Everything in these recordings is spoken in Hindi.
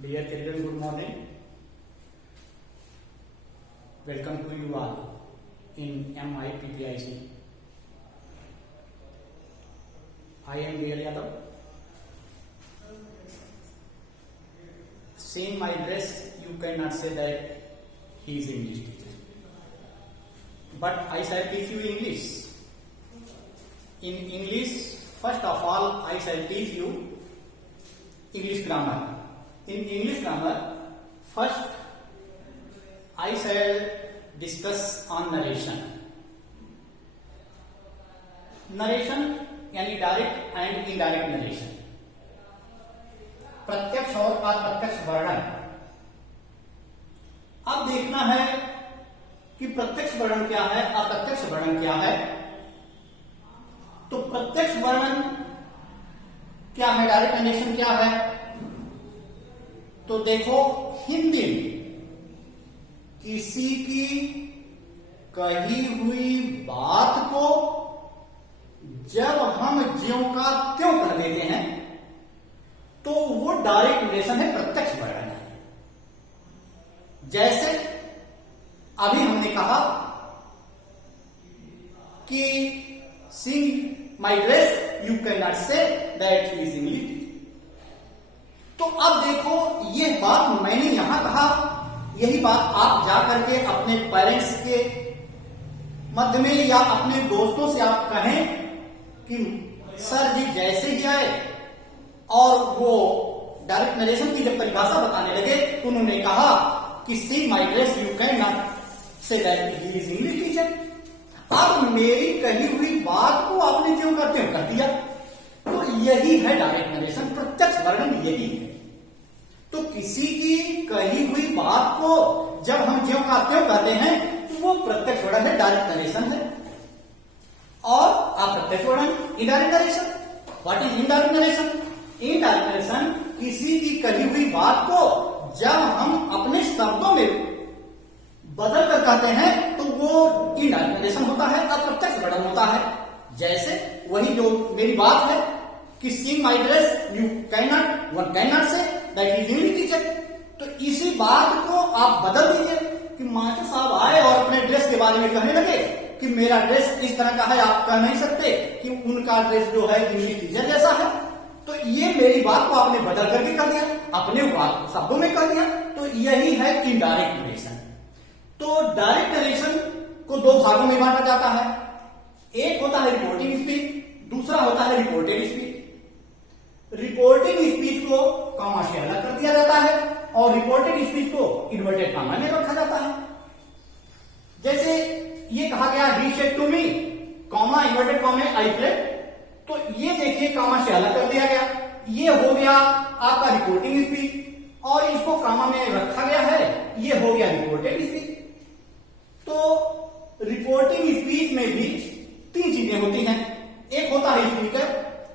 Dear children, good morning. Welcome to you all in MIPPIC. I am Real Yadav. Seeing my dress, you cannot say that he is English teacher. But I shall teach you English. In English, first of all, I shall teach you English grammar. In English grammar, first I shall discuss on narration. Narration यानी डायरेक्ट एंड इनडायरेक्ट नरेशन, प्रत्यक्ष और अप्रत्यक्ष वर्णन. अब देखना है कि प्रत्यक्ष वर्णन क्या है, अप्रत्यक्ष वर्णन क्या है. तो प्रत्यक्ष वर्णन क्या है, डायरेक्ट नरेशन क्या है. तो देखो, हिंदी में किसी की कही हुई बात को जब हम ज्यों का त्यों कर देते हैं तो वो डायरेक्ट नरेशन है, प्रत्यक्ष वर्णन है. जैसे अभी हमने कहा कि seeing my dress you can not say that he is English. तो अब देखो, ये बात मैंने यहां कहा, यही बात आप जाकर के अपने पेरेंट्स के मध्य में या अपने दोस्तों से आप कहें कि सर जी जैसे ही आए और वो डायरेक्ट नरेशन की जब परिभाषा बताने लगे तो उन्होंने कहा कि seeing my dress you can not say that he is English teacher. अब मेरी कही हुई बात को आपने ज्यों का त्यों कर दिया. तो यही है डायरेक्ट नरेशन, प्रत्यक्ष वर्णन यही है. तो किसी की कही हुई बात को जब हम ज्यों का त्यों कहते हैं तो वो प्रत्यक्ष वर्णन है, डायरेक्ट नरेशन है. और अप्रत्यक्ष वर्णन indirect narration. What is indirect narration? Indirect narration किसी की कही हुई बात को जब हम अपने शब्दों में बदल कर कहते हैं तो वो इनडायरेक्ट नरेशन होता है, अप्रत्यक्ष वर्णन होता है. जैसे वही जो मेरी बात है कि seeing my dress you can not, one can not say that is English teacher. तो इसी बात को आप बदल दीजिए कि मास्टर साहब आए और अपने ड्रेस के बारे में कहने लगे कि मेरा ड्रेस इस तरह का है, आप कह नहीं सकते कि उनका ड्रेस जो है इंग्लिश टीचर जैसा है. तो ये मेरी बात को आपने बदल करके कर दिया, अपने बात शब्दों में कर दिया. तो यही है इनडायरेक्ट नरेशन. तो डायरेक्ट नरेशन को दो भागों में बांटा जाता है. एक होता है रिपोर्टिंग स्पीच, दूसरा होता है रिपोर्टेड स्पीच. रिपोर्टिंग स्पीच को कॉमा से अलग कर दिया जाता है और रिपोर्टेड स्पीच को इन्वर्टेड कॉमा में रखा जाता है. जैसे ये कहा गया he said to me, comma inverted comma I played. तो ये देखिए कॉमा से अलग कर दिया गया. ये हो गया आपका रिपोर्टिंग स्पीच और इसको कॉमा में रखा गया है, ये हो गया रिपोर्टेड स्पीच. तो रिपोर्टिंग स्पीच में भी तीन चीजें होती हैं. एक होता है स्पीकर,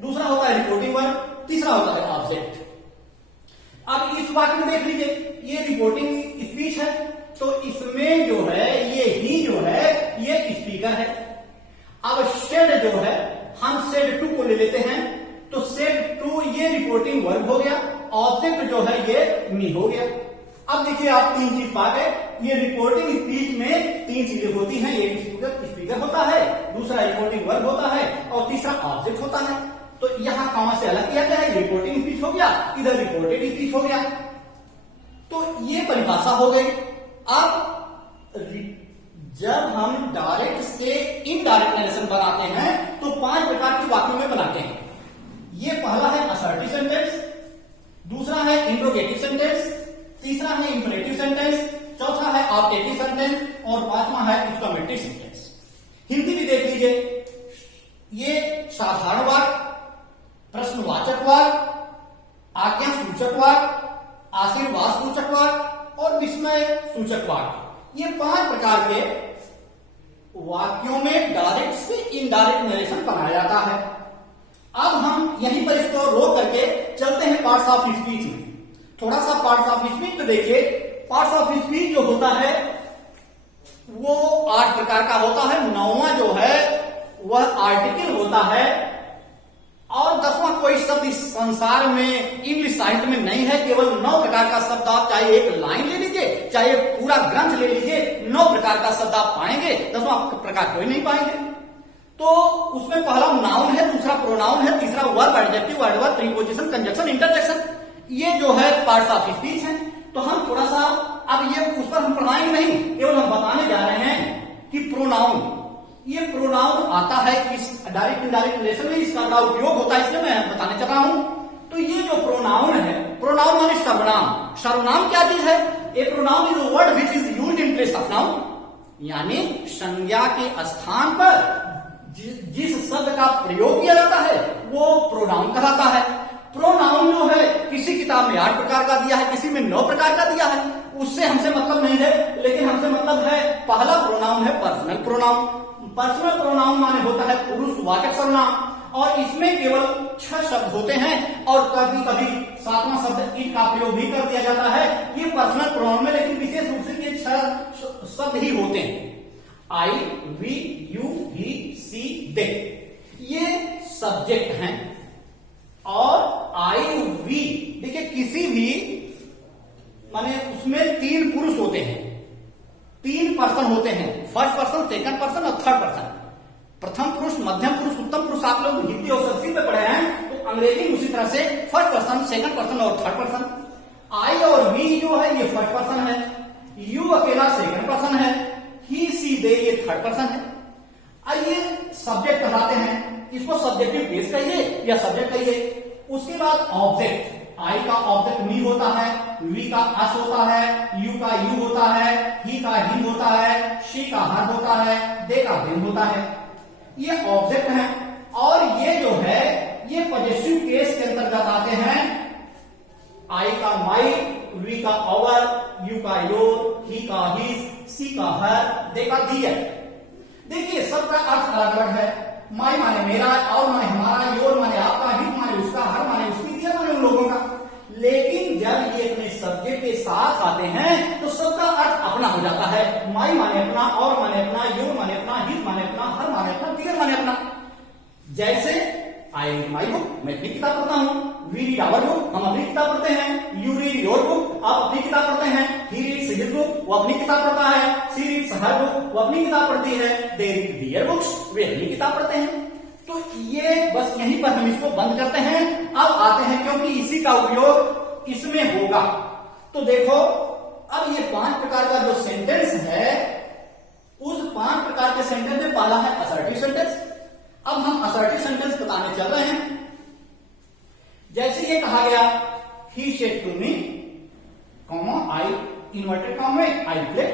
दूसरा होता है रिपोर्टिंग वर्ब, तीसरा होता है ऑब्जेक्ट. अब इस वाक्य में देख लीजिए, ये रिपोर्टिंग स्पीच है तो इसमें जो है ये ही जो है ये स्पीकर है. अब सेड जो है, हम सेड टू को ले लेते हैं तो सेड टू ये रिपोर्टिंग वर्ब हो गया, ऑब्जेक्ट जो है ये मी हो गया. अब देखिए आप तीन चीज पा गए. ये रिपोर्टिंग स्पीच में तीन चीजें होती हैं. एक स्पीकर होता है, दूसरा रिपोर्टिंग वर्ब होता है और तीसरा ऑब्जेक्ट होता है. तो यहां कॉमा से अलग किया गया है, रिपोर्टिंग स्पीच हो गया, इधर रिपोर्टेड स्पीच हो गया. तो ये परिभाषा हो गई. अब जब हम डायरेक्ट से इनडायरेक्ट नरेशन बनाते हैं तो पांच प्रकार की वाक्यों में बनाते हैं. ये पहला है असर्टिव सेंटेंस, दूसरा है इंट्रोगेटिव सेंटेंस, तीसरा है इंपरेटिव सेंटेंस, चौथा है ऑब्जेक्टिव सेंटेंस और पांचवा है एक्सक्लेमेटरी सेंटेंस. हिंदी भी देख लीजिए, ये साधारण वाक्य, प्रश्नवाचक वाक्य, आज्ञा सूचक वाक्य, आशीर्वाद सूचक वाक्य और विस्मय सूचक वाक्य. ये पांच प्रकार के वाक्यों में डायरेक्ट से इनडायरेक्ट नरेशन बनाया जाता है. अब हम यहीं पर इसको रोक करके चलते हैं पार्ट्स ऑफ स्पीच में. थोड़ा सा पार्ट्स ऑफ स्पीच में देखिए. पार्ट्स ऑफ स्पीच जो होता है वो 8 प्रकार का होता है. 9वां जो है वह आर्टिकल होता है और 10वां कोई शब्द इस संसार में इंग्लिश साहित्य में नहीं है। केवल 9 प्रकार का शब्द आप चाहे एक लाइन ले लीजिए, चाहे पूरा ग्रंथ ले लीजिए, 9 प्रकार का शब्द आप पाएंगे, 10वां प्रकार कोई नहीं पाएंगे। तो उसमें पहला नाउन है, दूसरा प्रोनाउन है, तीसरा verb, adjective, adverb, preposition, conjunction, interjection, ये जो है पार्ट्स ऑफ स्पीच है। तो हम थोड़ा सा अब ये उस पर हम पढ़ाएंगे नहीं, केवल हम बताने जा रहे हैं कि प्रोनाउन, ये प्रोनाउन आता है किस डायरेक्ट इनडायरेक्ट रिलेशन में, इसका बड़ा उपयोग होता है, इसलिए मैं बताने चल रहा हूं। तो ये जो प्रोनाउन है, प्रोनाउन माने सर्वनाम। सर्वनाम क्या चीज है? A pronoun is a word which is used in place of noun, यानी संज्ञा के स्थान पर जिस शब्द का प्रयोग किया जाता है वो प्रोनाउन कहलाता है। प्रोनाउन जो है किसी किताब में 8 प्रकार का दिया है, किसी में 9 प्रकार का दिया है, उससे हमसे मतलब नहीं है, लेकिन हमसे मतलब है पहला प्रोनाउन है पर्सनल प्रोनाउन। पर्सनल प्रोनाउन माने होता है पुरुषवाचक सर्वनाम, और इसमें केवल 6 शब्द होते हैं, और कभी कभी 7वां शब्द इट का प्रयोग भी कर दिया जाता है ये पर्सनल प्रोनाउन में, लेकिन विशेष रूप से ये 6 शब्द ही होते हैं। आई, वी, यू, ही, सी, दे, ये सब्जेक्ट हैं। और आई, वी, देखिए किसी भी माने उसमें 3 पुरुष होते हैं, 3 पर्सन होते हैं, फर्स्ट पर्सन, सेकंड पर्सन और थर्ड पर्सन। प्रथम पुरुष, मध्यम पुरुष, उत्तम पुरुष आप लोग हिंदी और संस्कृत में पढ़े हैं, तो अंग्रेजी उसी तरह से फर्स्ट पर्सन, सेकंड पर्सन और थर्ड पर्सन। आई और वी जो है ये फर्स्ट पर्सन है, यू अकेला सेकंड पर्सन है, ही, सी, दे ये थर्ड पर्सन है। आइए सब्जेक्ट कहलाते हैं, इसको सब्जेक्टिव केस कहिए या सब्जेक्ट कहिए। उसके बाद ऑब्जेक्ट, आई का ऑब्जेक्ट मी होता है, वी का अस होता है, यू का यू होता है, ही का हिम होता है, शी का हर होता है, दे का देम होता है, ये ऑब्जेक्ट है। और ये जो है ये पॉजेसिव केस के अंतर्गत आते हैं। आई का माई, वी का आवर, यू का योर, ही का हिज, सी का हर, दे का दियर। देखिए सबका अर्थ अलग अलग है। माई माने मेरा, और माने हमारा, योर माने आपका, हिज माने उसका, हर माने उसकी, दियर माने उन लोगों का। लेकिन जब ये अपने सब्जेक्ट के साथ आते हैं तो सबका अर्थ अपना हो जाता है। माई माने अपना, और माने अपना, योर माने अपना, हिज माने अपना, हर माने अपना, दियर माने अपना। जैसे आई रीड माई बुक, मैं अपनी किताब पढ़ता हूं, वी रीड आवर बुक, हम अपनी किताब पढ़ते हैं, यू रीड योर बुक, आप अपनी किताब पढ़ते हैं, ही रीड्स हिज बुक, वो अपनी किताब पढ़ता है, सी रीड्स हर बुक, वो अपनी किताब पढ़ती है, दे रीड देयर बुक्स, वे अपनी किताब पढ़ते हैं। तो ये बस यहीं पर हम इसको बंद करते हैं। अब आते हैं, क्योंकि इसी का उपयोग इसमें होगा। तो देखो अब ये 5 प्रकार का जो सेंटेंस है, उस 5 प्रकार के सेंटेंस में पहला है असर्टिव सेंटेंस। अब हम असर्टिव सेंटेंस बताने चल रहे हैं। जैसे ये कहा गया, he said to me, I inverted comma में आई प्ले,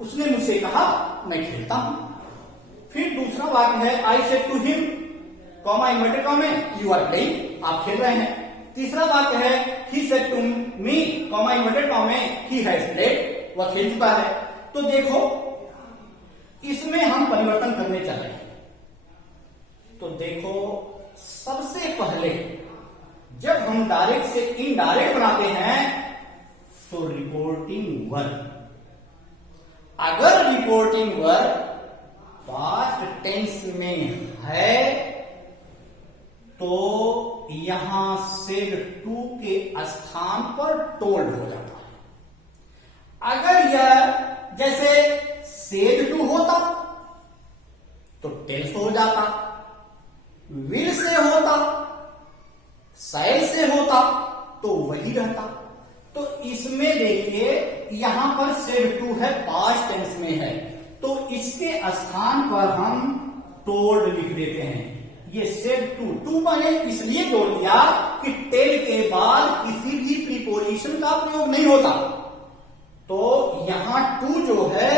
उसने मुझसे कहा मैं खेलता हूं। फिर दूसरा वाक्य है I said to him, comma inverted comma में यू आर प्लेइंग, आप खेल रहे हैं। तीसरा वाक्य है he said to me, comma inverted comma में ही हैज प्लेड, वह खेल चुका है। तो देखो इसमें हम परिवर्तन करने चल रहे हैं। तो देखो सबसे पहले जब हम डायरेक्ट से इनडायरेक्ट बनाते हैं तो रिपोर्टिंग वर्ब, अगर रिपोर्टिंग वर्ब पास्ट टेंस में है तो यहां सेड टू के स्थान पर टोल्ड हो जाता है। अगर यह जैसे सेड टू होता तो टेल्स हो जाता, विल से होता, साइड से होता तो वही रहता। तो इसमें देखिए यहां पर सेड टू है, पास्ट टेंस में है, तो इसके स्थान पर हम टोल्ड लिख देते हैं। ये सेड टू मैंने इसलिए जोड़ दिया कि टेल के बाद किसी भी प्रीपोजिशन का प्रयोग नहीं होता। तो यहां टू जो है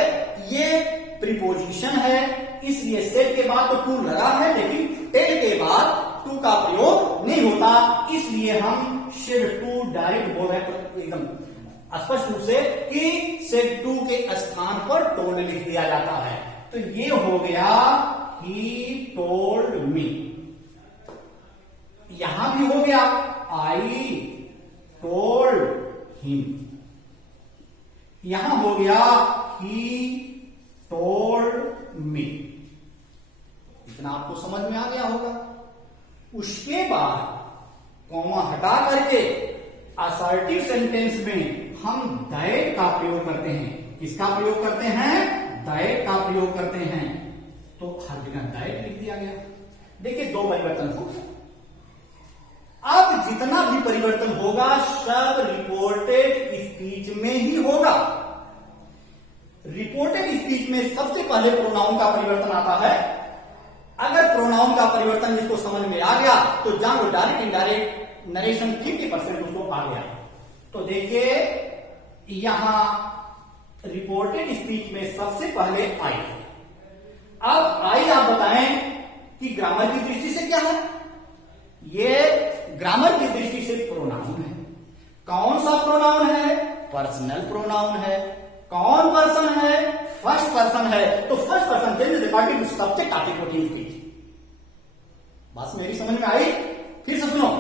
ये प्रीपोजिशन है, इसलिए सेड के बाद तो टू लगा है, लेकिन टेल के बाद टू का प्रयोग नहीं होता, इसलिए हम सेड टू डायरेक्ट बोल रहे हैं एकदम स्पष्ट रूप से कि सेड टू के स्थान पर टोल्ड लिख दिया जाता है। तो ये हो गया ही टोल्ड मी। यहां भी हो गया आई टोल्ड हिम, यहां हो गया ही टोल्ड मी। इतना आपको समझ में आ गया होगा। उसके बाद कॉमा हटा करके असर्टिव सेंटेंस में हम दैट का प्रयोग करते हैं। किसका प्रयोग करते हैं? दैट का प्रयोग करते हैं। तो हर जगह दैट लिख दिया गया। देखिए दो परिवर्तन हो गए। अब जितना भी परिवर्तन होगा सब रिपोर्टेड स्पीच में ही होगा। रिपोर्टेड स्पीच में सबसे पहले प्रोनाउन का परिवर्तन आता है। अगर प्रोनाउन का परिवर्तन जिसको समझ में आ गया तो जान लो डायरेक्ट इनडायरेक्ट नरेशन 50% उसको आ गया। तो देखिए यहां रिपोर्टेड स्पीच में सबसे पहले आई। अब आई आप बताएं कि ग्रामर की दृष्टि से क्या है? ये ग्रामर की दृष्टि से प्रोनाउन है। कौन सा प्रोनाउन है? पर्सनल प्रोनाउन है। कौन पर्सन है? फर्स्ट पर्सन है। तो first person changes according to subject article speech. बस मेरी समझ में आई? फिर से सुनो,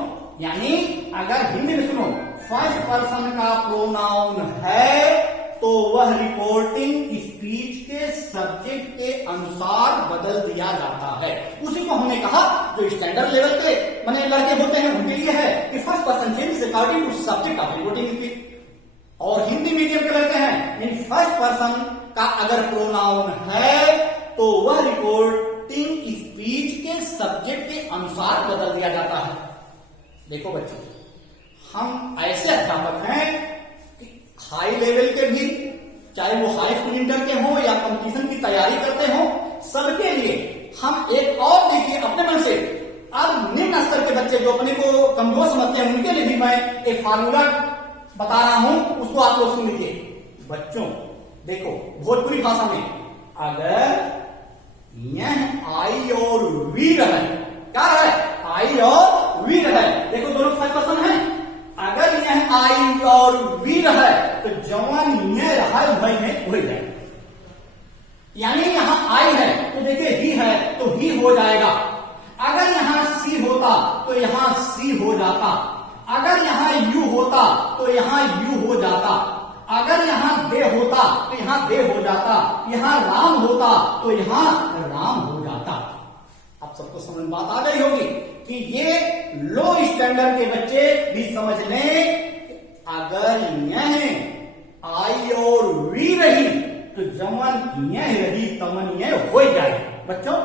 यानी अगर हिंदी में सुनो फर्स्ट पर्सन का प्रोनाउन है तो वह रिपोर्टिंग स्पीच के सब्जेक्ट के अनुसार बदल दिया जाता है। उसी को हमने कहा जो स्टैंडर्ड लेवल के माने लड़के होते हैं उनके लिए है कि first person changes according to subject of reporting speech. और हिंदी मीडियम के लड़के हैं इन फर्स्ट पर्सन का अगर प्रोनाउन है तो वह रिपोर्टिंग स्पीच के सब्जेक्ट के अनुसार बदल दिया जाता है। देखो बच्चों, हम ऐसे अध्यापक हैं कि हाई लेवल के भी, चाहे वो हाई स्कूल इंटर के हों या कंपटीशन की तैयारी करते हों, सबके लिए हम एक और देखिए अपने मन से अब निम्न स्तर के बच्चे जो अपने को कमजोर समझते हैं उनके लिए भी मैं एक फार्मूला बता रहा हूं, उसको आप लोग सुन लीजिए। बच्चों देखो भोजपुरी भाषा में अगर यह आई और वीर है, क्या है? आई और वीर है। देखो दोनों फर्स्ट पर्सन है। अगर यह आई और वीर है तो जवान यह हर भाई में हो जाए। यानी यहां आई है तो देखिए ही है तो ही हो जाएगा। अगर यहां सी होता तो यहां सी हो जाता। अगर यहां यू होता तो यहां यू हो जाता। अगर यहां दे होता तो यहां दे हो जाता। यहां राम होता तो यहां राम हो जाता। अब सबको समझ बात आ गई होगी कि ये लो स्टैंडर्ड के बच्चे भी समझ लें। अगर यह आई और वी रही तो जमन यह रही तमन यह हो जाए। बच्चों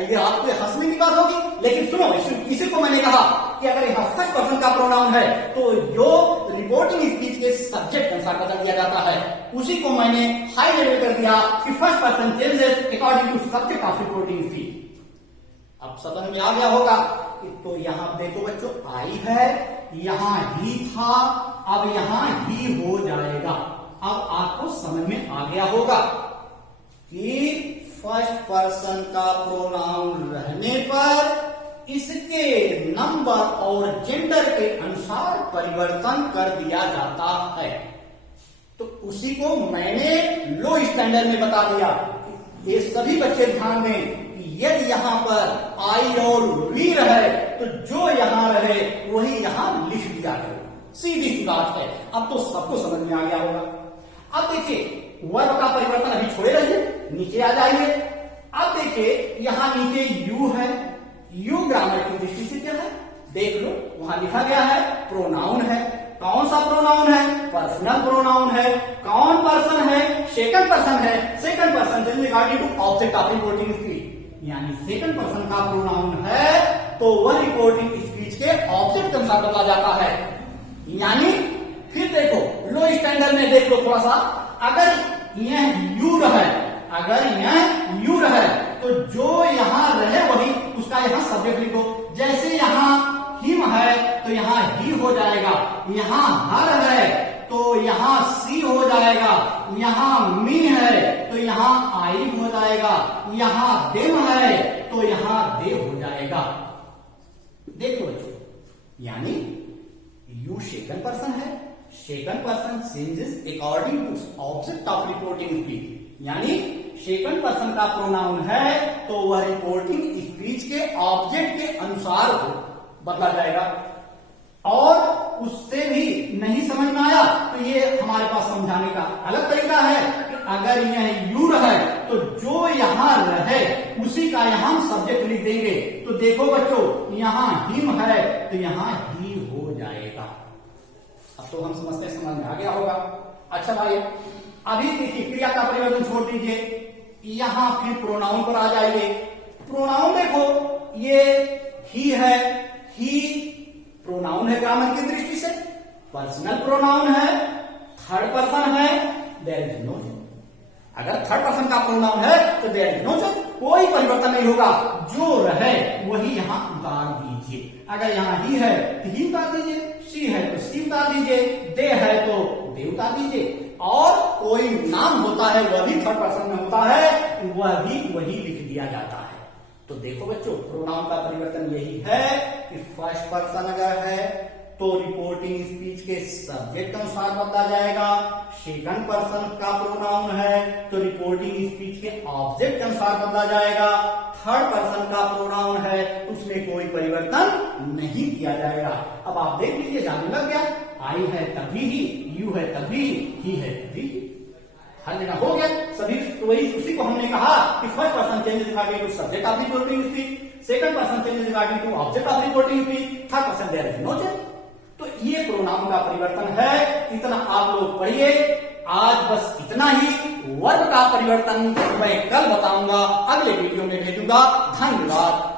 ये आपको हंसने की बात होगी, लेकिन सुनो इसी को मैंने कहा कि अगर यहां फर्स्ट पर्सन का प्रोनाउन है तो जो रिपोर्टिंग स्पीच के सब्जेक्ट अनुसार बदल दिया जाता है। उसी को मैंने हाई लेवल कर दिया कि first person changes according to subject of reporting speech. अब समझ में आ गया होगा कि तो यहां देखो बच्चों आई है, यहां ही था, अब यहां ही हो जाएगा। अब आपको समझ में आ गया होगा कि फर्स्ट पर्सन का प्रोनाउन रहने पर इसके नंबर और जेंडर के अनुसार परिवर्तन कर दिया जाता है। तो उसी को मैंने लो स्टैंडर्ड में बता दिया। ये सभी बच्चे ध्यान दें कि यदि यहां पर आई और वीर है तो जो यहां रहे वही यहां लिख दिया गया। सीधी सी बात है। अब तो सबको समझ में आ गया होगा। अब देखिए वर्ब का परिवर्तन अभी छोड़े रहिए, नीचे आ जाइए। अब देखिए यहां नीचे यू है। यू ग्रामर की दृष्टि से क्या है? देख लो वहां लिखा गया है प्रोनाउन है। कौन सा प्रोनाउन है? पर्सनल प्रोनाउन है। कौन पर्सन है? सेकंड पर्सन है। Second person regarding to object of reporting speech. यानी सेकंड पर्सन का प्रोनाउन है तो वह रिपोर्टिंग स्पीच के ऑब्जेक्ट के अनुसार बदला जाता है। यानी फिर देखो लो स्टैंडर्ड में देख लो थोड़ा सा, अगर यह यू रहे, अगर यह यू रहे तो जो यहां रहे वही उसका यहां सब्जेक्ट लिखो। जैसे यहां हिम है तो यहां ही हो जाएगा। यहां हर है तो यहां सी हो जाएगा। यहां मी है तो यहां आई हो जाएगा। यहां देम है तो यहां दे हो जाएगा। देखो बच्चों, यानी यू सेकंड पर्सन है। Second person changes according to object of reporting speech. यानी सेकंड पर्सन का प्रोनाउन है तो वह रिपोर्टिंग स्पीच के ऑब्जेक्ट के अनुसार बदला जाएगा। और उससे भी नहीं समझ में आया तो ये हमारे पास समझाने का अलग तरीका है कि अगर यह यू रहे तो जो यहां रहे उसी का यहां सब्जेक्ट लिख देंगे। तो देखो बच्चों, यहां हिम है तो यहां ही हो जाएगा। अब तो हम समझते हैं, समझ में आ गया होगा। अच्छा भाई, अभी देखिए क्रिया का परिवर्तन छोड़ दीजिए, यहां फिर प्रोनाउन पर आ जाइए। प्रोनाउन देखो, ये ही है, ही प्रोनाउन है ग्रामर की दृष्टि से, पर्सनल प्रोनाउन है, थर्ड पर्सन है, देयर इज नो चेंज। अगर थर्ड पर्सन का प्रोनाउन है तो देयर इज नो चेंज, कोई परिवर्तन नहीं होगा, जो रहे वही यहां उतार दीजिए। अगर यहां ही है तो ही उतार दीजिए, सी है तो सी उतार दीजिए, दे है तो दे उतार दीजिए, और कोई नाम होता है वह भी थर्ड पर्सन में होता है, वह भी वही लिख दिया जाता है। तो देखो बच्चों, प्रोनाउन का परिवर्तन यही है कि फर्स्ट पर्सन अगर है तो रिपोर्टिंग स्पीच के सब्जेक्ट अनुसार बदला जाएगा, सेकंड पर्सन का प्रोनाउन है तो रिपोर्टिंग स्पीच के ऑब्जेक्ट अनुसार बदला जाएगा, थर्ड पर्सन का प्रोनाउन है उसमें कोई परिवर्तन नहीं किया जाएगा। अब आप देख लीजिए, जानने लग गया, आई है तभी ही, यू है तभी ही है तभी ही, हर जगह हो गया सभी। तो वही उसी को हमने कहा कि first person changes regarding to subject of reporting speech, second person changes regarding to object of reporting speech, third person there is no change. तो ये प्रोनाउन का परिवर्तन है, इतना आप लोग पढ़िए। आज बस इतना ही, वर्ब का परिवर्तन मैं कल बताऊंगा, अगले वीडियो में भेजूंगा। धन्यवाद।